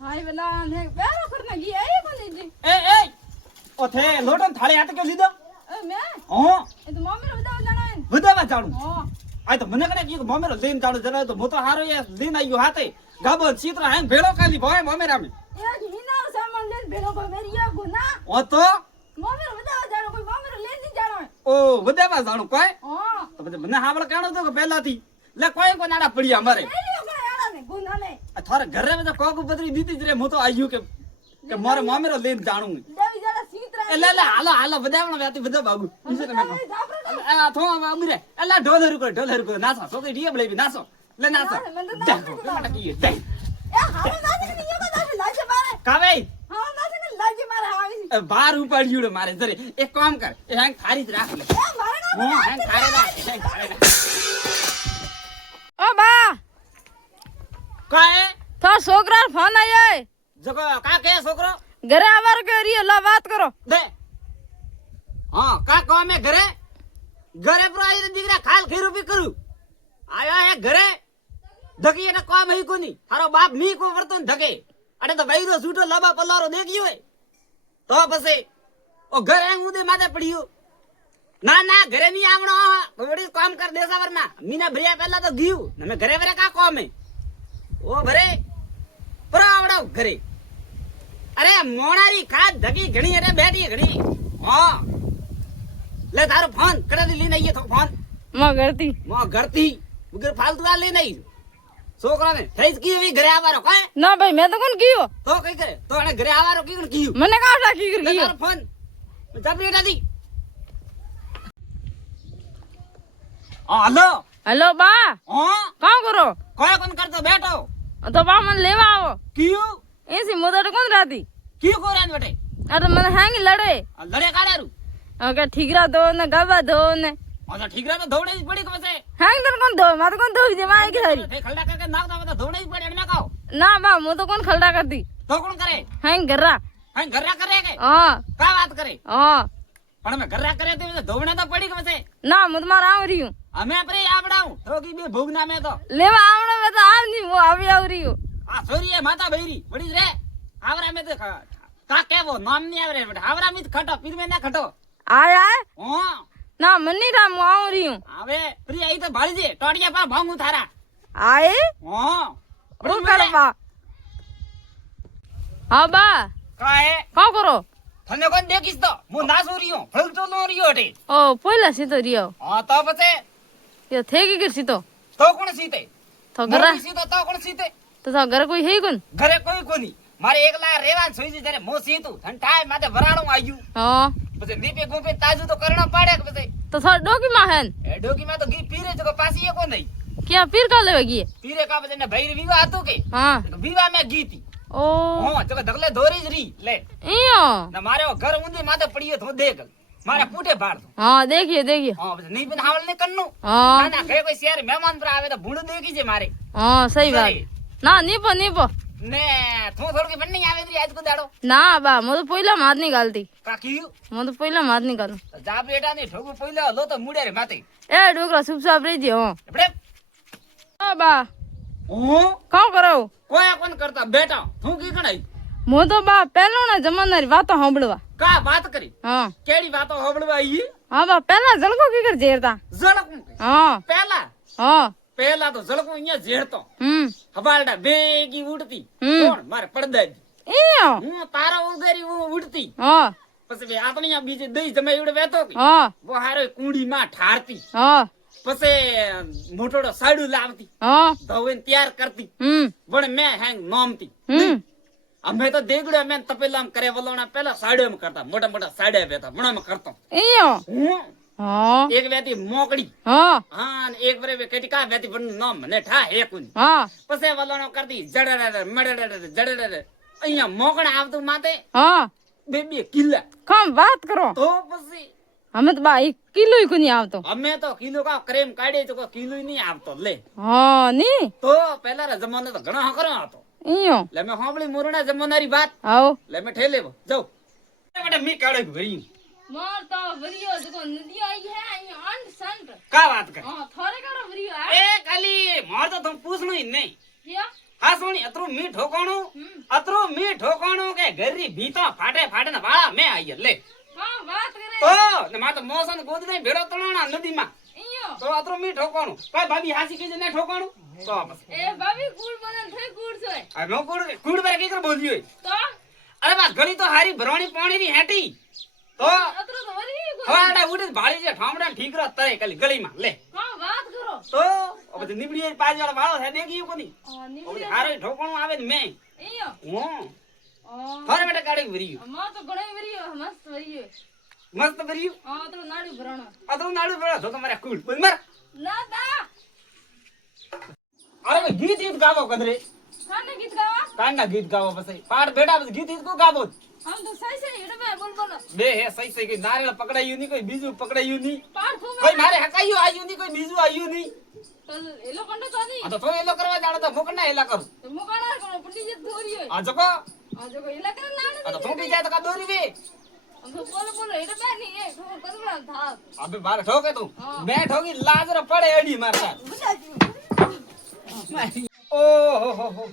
હાય વેલા ને બેરો કરને ગઈ એ કોની જી એ ઓથે લોટન થાળી હાથ કે લીધો એ મે હો એ તો મમ્મી બતાવ જાણો બધાવા જાણું હો આ તો મને કને કે મમ્મીનો લઈને જાણું જરા તો મો તો હારો એ લઈને આવ્યો હાથે ગાબો ચિત્ર હે ભેળો કાલી ભાઈ મમ્મી રામી એ હિના સામાન લઈને ભેરો પર મેરિયા ગુના ઓ તો મમ્મી બતાવ જાણો કોઈ મમ્મી લઈને જાણો ઓ બધાવા જાણું કોઈ હો તો પછી મને હાવળ કાણો તો કે પહેલાથી લે કોઈ નાડા પડ્યા મારે મેરિયો કોઈ આડા ને ગુના ને આ થારે ઘરે બધા કોક બદરી દીધી જ રે મો તો આવ્યું કે મારે મમ્મીનો લઈને જાણું દેવી જરા સીતરા એટલે લે હાલો બધાવણો વ્યાતી બધા બાગુ આ થો બાબુ રે એલા ઢોલર કો નાસો સોકે ડીએ બલેવી નાસો લે નાસો માટે કીએ દે એ હાલો નાસે કે નિયો કા દાસે લાજે મારે કાવે હા નાસે કે લાજે મારે આવી બાર ઉપાડ્યુડે મારે જરે એક કામ કર એ હેંગ થારી જ રાખ લે એ મારે ના હું હેંગ થારે રાખ ઓ બા કાએ તો છોકરા ફોન આયો જકો કા કે છોકરો ઘરે આવાર કે રીયો લા વાત કરો દે હા કા કામે ઘરે પર આઈ દીકરા ખાલ ખીરું બી કરું આયો હે ઘરે ધકી એને કામ હઈ કોની હારો બાપ ની કો વર્તન ધકે અરે તો બૈરો છૂટો લાબા પલ્લારો દેખ્યો હોય તો પછી ઓ ઘરે ઉદે માથે પડ્યું ના ઘરે ની આવણો વડી કામ કર દેસાવર માં મીના ભરિયા પહેલા તો ગયું ને ઘરે વરે કા કામ હે ઓ ભરે પર આવડો ઘરે અરે મોણારી ખાદ ધકી ઘણી અરે બેઠી ઘણી હા લે તારો ફોન કડે લઈને આઈએ તો ફોન માં ઘરતી વગર ફાલતુ આ લઈને આવી છોકરાને થઈ જ કીવી ઘરે આવવાનો કાય ના ભાઈ મેં તો કોણ કીયો તો કઈ કરે તો એને ઘરે આવવાનો કીવું કીયું મને કા રાખી લે કીયો તારો ફોન ચાપડી દી હાલો હેલો બા હા કાં કરો કોઈ કોણ કરતો બેઠો તો બા મને લેવા આવો કીયું એસી મોદડ કોણ રાતી કીયું કોરાન બેઠે અરે મને હાંગી લડે આ લડે કાડારું કે ઠીકરા દો ને ગવા દો ને આ તો ઠીકરા તો દોડે જ પડી કે પછી હાંગ તો કોણ દો મારે કોણ દોઈ દે માં કે સારી તે ખલડા કરકે નાખતા બધા દોડે જ પડે એને કાઓ ના બા હું તો કોણ ખલડા કરતી તો કોણ કરે હાંગ ગરા હા ઘરે કરે કે હા કા વાત કરે હા પણ મેં ઘરે કરે તે ધોવણે તો પડી કે પછી ના હું તો મારે આવ રહ્યું અમે પ્રે આવડાવું રોકી બે ભોગ નામે તો લેવા આવડે મેં તો આવ નહીં હું આવી આવ રહ્યું આ છોરીએ માતા બૈરી પડી રે આવરા મે તો કા કેવો નામ ની આવરે બેટા આવરા મી ખટો પીર મે ના ખટો આય આય હો ના મને નહીં રામ હું આવ રહ્યું હવે પ્રી આઈ તો ભાળી દે ટોડિયા પા ભાંગું થારા આય હો શું કરે બા હા બા કાએ કાં કરો તને કોણ દેખીસ તો હું ના સોરીયો ફળતો નો રહ્યો હટે ઓ પોઈલા સીતો રહ્યો હા તો પછી યો થઈ ગઈ સીતો તો કોણ સીતે તો ઘરે સીતો તો કોણ સીતે તો ઘરે કોઈ હે કોણ ઘરે કોઈ કોની મારે એકલા રેવાન સોઈ છે જ્યારે મો સીતું ઠંડાય માથે વરાળું આવ્યું હા પછી દીપે ગોપે તાજુ તો કરણો પાડે કે પછી તો થોડા ડોકી માં હેન એ ડોકી માં તો ગી પીરે જો પાસી એ કો નહીં ક્યાં પીર કા લેવા ગઈ પીરે કા પછી ને ભાઈ વિવાહ હતું કે હા વિવાહ મે ગીતી ઓ હો જો દગલે દોરી જ રી લે ઈયો ના મારે ઘર ઊંધી માથે પડ્યો તો દેખ મારે પૂટે ભાડ હા દેખીએ હા પછી નહીં પણ હાવલ ને કન્નું હા ના ઘરે કોઈ શહેર મહેમાન પર આવે તો ભૂંડ દેખી છે મારે હા સહી વાત ના નીપો ને તું થોડું પણ નહીં આવે રી આજ કો દાડો ના બા હું તો પોઈલા માં હાથ નહીં ગાલતી કાકી હું તો પોઈલા માં હાથ નહીં ગાલું જા બેટા ની ઠોગુ પોઈલા લો તો મુડે રે માતે એ ડોકરા ચૂપચાપ રહેજે હો આપણે હા બા હું કાં કરો કોઈ કોણ કરતા બેટા તું કી કણાઈ હું તો બા પહેલો ના જમાનારી વાતો સાંભળવા કા વાત કરી હા કેડી વાતો હોબળવા ઈ હા બા પહેલા જલકો કીકર જેરતા ઝળકું હા પહેલા તો ઝળકું અહીંયા ઝેરતો હવાલડા ભેગી ઉડતી કોણ મારે પડદાજી ઈયો હું તારા ઉગરી ઉડતી હા પછી આપણી આ બીજે દઈ જમે એવડે વેતો કે હા વો હારો કુંડી માં ઠારતી હા પછી મોટોડો સાડું લાવતી હા ધોઈને તૈયાર કરતી પણ મેં હેંગ નોમતી અમે તો દેગડો મેં તપેલામ કરે વલોણા પેલા સાડેમ કરતા મોટા મોટા સાડે બેતા મણામાં કરતો ઈયો હું હા એક વેતી મોકડી હા હા એક વરે કેટી કા વેતી પણ નામ મને ઠા હેકુન હા પછી વલોણો કરતી જડડડ મડડડ જડડડ અહીંયા મોકણ આવતું માતે હા બે કિલ્લા કમ વાત કરો તો પછી અમે તો બા 1 કિલો કોની આવતો અમે તો કિલો કા ક્રેમ કાઢે તો કોઈ કિલો નહીં આવતો લે હા ની તો પહેલા જમાનો તો ઘણો હકરો હતો ઈયો લે મે હોબળી મોરણા જમાનારી વાત આવો લે મે ઠેલે જાવ બેટા મી કાઢે ભરી માર તો વરિયો જો નદી આઈ હે અહીંયા અન સંત કા વાત કરે હા થોરે કાડો વરિયો એ ખાલી માર તો તું પૂછણું ઈ નહીં ક્યા હા સોની અતરું મી ઠોકાણું અતરું મી ઠોકાણું કે ઘરની ભીતો ફાટે ફાટે ને વાળા મે આઈ લે હા વાત કરે તો ને માં તો મોસન ગોદને ભેડો તણાણા નદીમાં ઈયો તો અતરું મી ઠોકાણું કઈ ભાભી હાસી કીજે ને ઠોકાણું તો બસ એ ભાભી કુળ બને થઈ કુળ છે આ નો કુડ પર કઈ કર બોલી હોય તો અરે બસ ઘણી તો હારી ભરવાણી પાણી ની હેટી તો અતરો તો વરી ગયો હવાડા ઉડી ભાળી છે ઠામડા ઠીકરો તરે કલી ગળીમાં લે હા વાત કરો તો હવે નીબડી પાજ વાળા વાળો છે દેખી કોની આ હવે નીકળી હારો ઠોકાણું આવે ને મે ઈયો હું આ ફરે બેટા કાઢી ભર્યું અમાર તો ઘણી વરી મસ્ત વરી મસ્ત ભર્યું હા તો નાડી ભરાણો અતરું નાડું ભરા તો તમારે કુડ બોલ માર ના દા અરે ભાઈ ગીત ગીત ગાવો કદરે કાને ગીત ગાવા કાંડા ગીત ગાવો પછી પાડ બેટા પછી ગીત ગીત કો ગાવો આમ તો સહી સહી એટલે ભાઈ બોલ બોલો બે હે સહી સહી કોઈ નારિયેળ પકડાયું નહીં કોઈ બીજું પકડાયું નહીં પાડ તું કોઈ મારે હકાયું આયું નહીં કોઈ બીજું આયું નહીં તો એ લોકો ને તો નહીં આ તો એલો કરવા જાણો તો મોકના એલા કરું તો મુકાણા કોણ પંડિત જે દોરી હોય આ જકો આ જો કોઈ ઇલા કરે ના આ તો ઠોકી જાય તો કા દોરી વે આમ તો બોલો બોલો એટલે ભાઈ નહીં એ કરવા થા અબે મારે ઠોકે તું હા. બે ઠોકી લાજરો પડે અડી મારતા બુજાજી ઓહો હો હો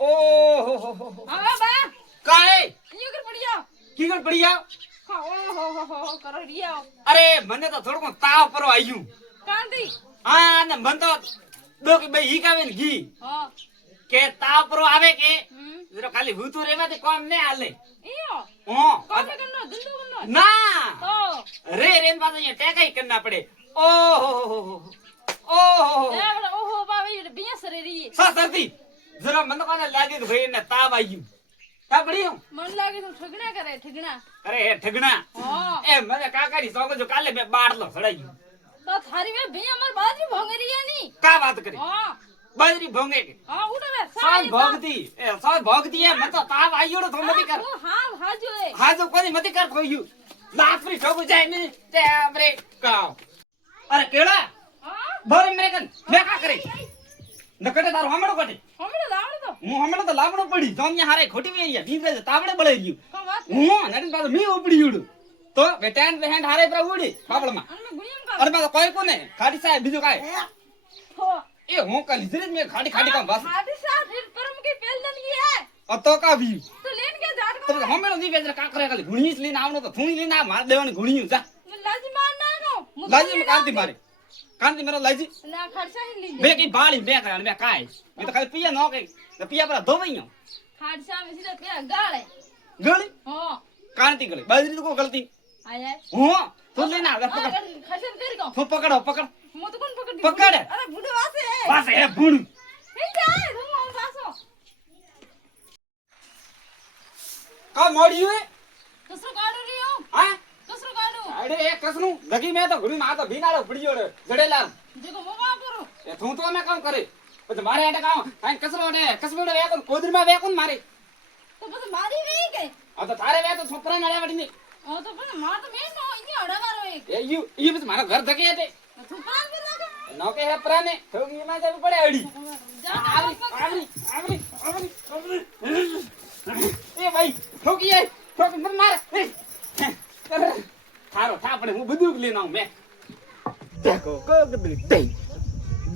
ઓહો હો હો હવે બા કાય ઈયો કર પડી જાઓ કીગળ પડી જાવ હા ઓહો હો કરો રિયાઓ અરે મને તો થોડું તાવ પરો આવ્યું કાંતિ હા ને મન તો દો કે બે ઈ કાવે ને ઘી હા કે તાવ પરો આવે કે હમ જરો ખાલી હૂતું રેવાથી કોમ ને હાલે ઈયો હો કોમે કરનો ધંધો કરનો ના તો રે રેન પાસે અહીંયા ટેકાઈ કરના પડે ઓહો હો હો ઓહો એ બડા ઓહો બા વે બિયા સરે રી સરતી જરા મને કોને લાગે કે ભાઈ ને તાવ આવ્યું તા પડી હું મન લાગે તો ઠગણા કરે ઠગણા અરે હે ઠગણા હા એ મને કાકાની સોગો જો કાલે બે બાટલો સડાઈ તો થારી વે ભઈ અમાર બાજરી ભોંગરિયા ની કા વાત કરી હા બાજરી ભોંગે કે હા ઉડે વે સાજ ભોગતી એ સાજ ભોગતી એ મને તો તાવ આવ્યો તો મતી કર હા હાજો એ હાજો કોની મતી કર થયું લાફરી સોગો જાય ને તે આપણે કાવ અરે કેળા હા ભર મેકન મે કા કરી નકટે તારો હમણો કટે હમણે લાવણ તો હું હમણાં તો લાવણો પડી જોમ્યા હારે ખોટી વેરિયા દીધે તાવડે બળાઈ ગયું કો વાત હું નડી પાછો મી ઉપડી ઉડું તો બેટાન બેહેન હારે પર ઉડી બાબળમાં અમને ગુણ્યમ કા અરે બાબા કોઈ કોને ખાડી સાહેબ બીજું કાય હો એ હું કાલી જરી મે ખાડી ખાડી કામ વાસ હાડી સા ફિર પરમ કે પેલ દન की है અતો કા વી तो लेन के जाट તો को હમેળો ની વેજરા કા કરે ખાલી ગુણીસ લઈને આવનો તો થૂણી લઈને આ માર દેવાની ગુણીયું જા लाजी मार ना नो લાજી કાંતિ મારે કાંતિ મારો લાજી ना खर्चा ही ली બે કી બાળી બે કરે બે કાય મે તો ખાલી પિયા નો કે તો પિયા પર ધોવઈયો खर्चा में सीधा पे गाले ગળી हो કાંતિ ગળી બાજરી તો કો ગળતી आया હું તો લઈને આવે પકડ खर्चा कर को હું પકડો પકડ मो तो कौन पकड़ पकड़। अरे बुढ़े वासे है વાસ હે ભૂણ हे जाए तुम हम वासो કા મોડ્યું હે दूसरो गाड़ू रही हो હા दूसरो गाड़ू અરે એ કસનું દગી મે તો ઘડી માં તો ભીનાડો પડી જોડે જડેલા देखो वो का करो એ તું તો મે કામ કરે પછી મારે આટે કામ કાઈ કસરો ને કસબડો વેકોન કોદરીમાં વેકોન મારે तो बस मारी गई के આ તો તારે વેકો છોકરા નડ્યા વડી ની ओ तो पर मार तो मैं नो इने अड़ा मारो एक એ ઈ પછી મારો ઘર ધકે હતે तो प्राण के लगा નો કે હે પ્રાને તો ઈમાં જવું પડે અડી जा આવરી આવરી આવરી આવરી આવરી એ ભાઈ ઠોકી આય ઠોકી મત માર થારો થાપડે હું બધું લઈને આવું મે દેખો કોગદલી દે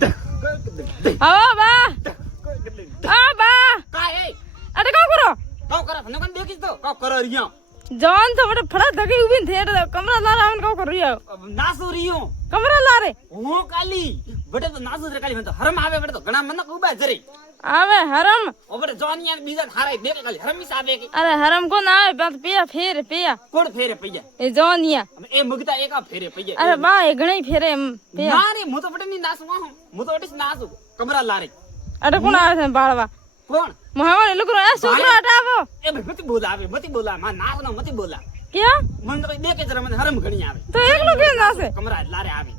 દેખો કોગદલી દે आओ बा કોગદલી आ बा કાય એ अरे का करो કાવ કરે મને કોણ દેખીસ તો કાવ કરો રિયો जान तो बड़े फड़ा धके उबी थे कमरा ला रावण का कर रियो નાસુ રિયો कमरा ला रे હું કાલી બડે તો નાસુ રે કાલી મને તો હરમ આવે બડે તો ઘણા મને ઉબા જરી आवे हरम ઓ બડે જોનિયા બીજા હારે દે કાલી હરમ મિસ આવે કે अरे हरम को ना आवे बात पिया फेर पिया કોડ ફેરે પૈયા ए जोनिया એ મગતા એકા ફેરે પૈયા अरे बा ए घणी फेरे पिया ના રે હું તો બડે ની નાસુ હું તો બડે નાસુ કમરા લારે अरे कोण आवे थे बाळवा કોણ मोहम्मद लुकरो ए सुकरो हटावो એ ભાઈ મતી બોલા માં નાસ નો મતી બોલા क्या મને તો દે કે જરા મને હરમ ઘણી આવે तो एक लोग के ना से કમરા લારે આવે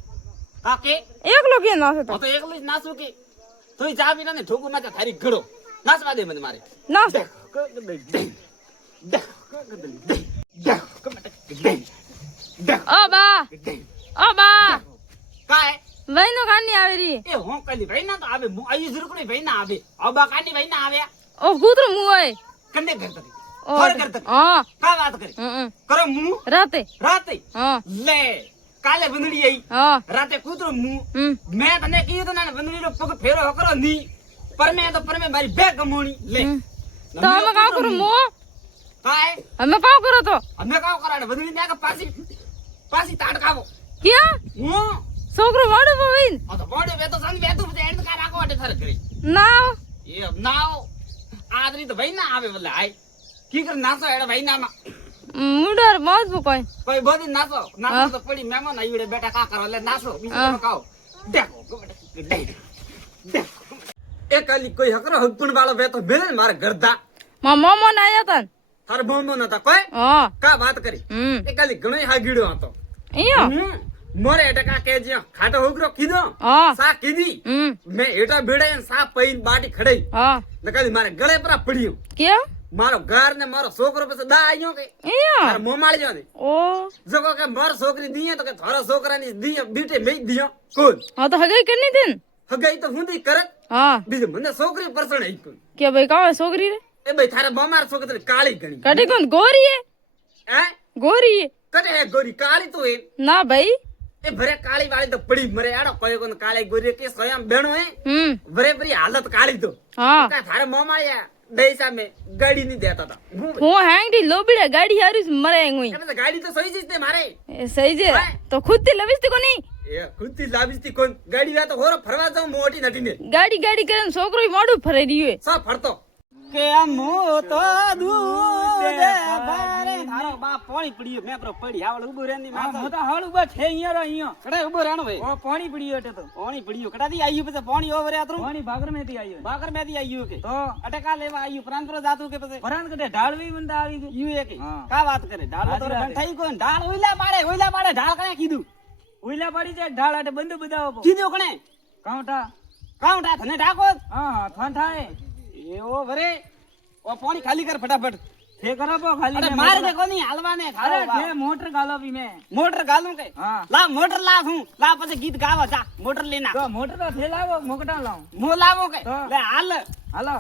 કાકે एक लोग के ना से तो હું તો એકલું જ નાસુ કે તોય જા બિના ને ઠોકુ ના થારી ઘડો નાસવા દે મને મારે ना से ओ बा ओ बा કાય वही नो कानी आवे री એ હું કાલી ભાઈ ના તો આવે હું આઈ જરુકડી ભાઈ ના આવે અબા કાની ભાઈ ના આવ્યા ओ कूतर मुए કંડે ઘર તક ओ ઘર ઘર તક हां કા વાત કરી કરો હું राते રાતે हां લે કાલે બંદડી આઈ हां રાતે કૂતરો હું हम મેં તને કીધું ને બંદડીનો પગ ફેરો કરો ની પરમે મારી બે કમોણી લે તો અમે કામ કરું મો કાય અમે કામ કરો તો અમે કાવ કરાડે બધું ને કે પાછી તાટ ખાવો ક્યાં હું છોકરો વાડો ભાઈ આ તો બોડે બે તો સંગ બે તું એન્ડ કા રાખો અટે થરે કરી ના એ નાવ આદરી તો ભાઈ ના આવે બોલે આય કી કર નાસો એડા ભાઈ નામાં મુડર મોજ કોઈ કોઈ બોધી નાસો તો પડી મહેમાન આઈડે બેટા કા કરો એટલે નાસો બીજું ખાઓ દેખો એ કાલી કોઈ હકરો હગપણ વાળો બે તો મેલે મારે ગરદા મા મોમો ના આયા તન તાર બોમો નતા કોઈ હા કા વાત કરી એ કાલી ઘણો હાગીડો હતો અહીંયા મોરે એટકા કે જ્યાં ખાટો હોગરો કીધો હા સા કીધી મેં એટા ભેડાય સા પૈન બાટી ખડાઈ હા નકાલી મારે ગળે પર પડ્યું કેમ મારો ઘર ને મારો છોકરો પછી દા આયો કે અહીંયા મારો મોમાળી જો ને ઓ જો કે મારો છોકરી દીએ તો કે થોરો છોકરાની દીએ બીટે મેઈ દીયો કોણ હા તો હગાઈ કરની દેન હગાઈ તો હું દી કરત હા બીજું મને છોકરી પરસણ આઈ કોણ કે ભાઈ કાવે છોકરી રે એ ભાઈ થારે બમાર છોકરી કાળી ગણી કટી કોણ ગોરી હે હે ગોરી હે કટે હે ગોરી કાળી તો એ ના ભાઈ એ ભરે કાળી વાળી તો પડી મરે આડો કોઈ કોણ કાળી ગોરી કે સ્વયં બેણો હે ભરે ભરી હાલત કાળી તો હા કા થારે મોમાળિયા દઈ સામે ગાડી ની દેતા હતા હું હેંગડી લોબીડે ગાડી હારીસ મરે હું એટલે ગાડી તો સહી જ તે મારે એ સહી છે તો ખુદ થી લવીસ તી કોની એ ખુદથી લાવીસ્તી કોણ ગાડી વા તો હોરો ફરવા જાઉં મોટી નટીને ગાડી ગાડી કરીને છોકરો મોઢું ફરાઈ રહ્યું સા ફરતો કે મો તો દૂધ બારે થારો બાપ પાણી પડ્યું મે પર પડી આવળ ઉભો રેની માથા હું તો હળ ઉભા છે અહીંયા કડે ઉભો રાણો ભાઈ ઓ પાણી પડ્યું એટલે તો પાણી પડ્યું કડાથી આયું પછી પાણી ઓવર આતરું પાણી ભાગર મેથી આવ્યો બાકર મેથી આયું કે તો અટકા લેવા આયું પ્રાંત પર જાતું કે પછી પરાન કટે ઢાળવી બંદા આવી ગઈ યુ એ કે હા. કા વાત કરે ઢાળ તો સાચી વાત થઈ કોણ ઢાળ ઓઈલા પાડે ઢાળ કણે કીધું ઉઈલા પાડી જાય ઢાળ આટે બંધ બધાવો કીધું કણે કાઉટા કાઉંટા થને ઢાકો હા હા થાન થાય એવો વરે ઓ પાણી ખાલી કર ફટાફટ તે કરપો ખાલી અરે ને માર મોટર- દે કોની હાલવાને અરે થારો તે મોટર ગાલોવી મે મોટર ગાલું કે હા લા મોટર લા હું લા પછી ગીત ગાવા જા મોટર લેના તો મોટર તો થેલાવો મોકટા લાવ મો લાવો કે તો. લે હાલ હાલો